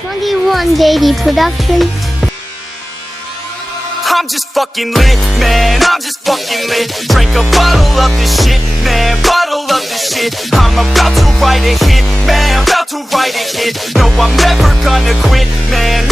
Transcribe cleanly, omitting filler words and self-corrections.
21 Daily Production. I'm just fucking lit, man, I'm just fucking lit. Drink a bottle of this shit, man, bottle of this shit. I'm about to write a hit, man, about to write a hit. No, I'm never gonna quit, man.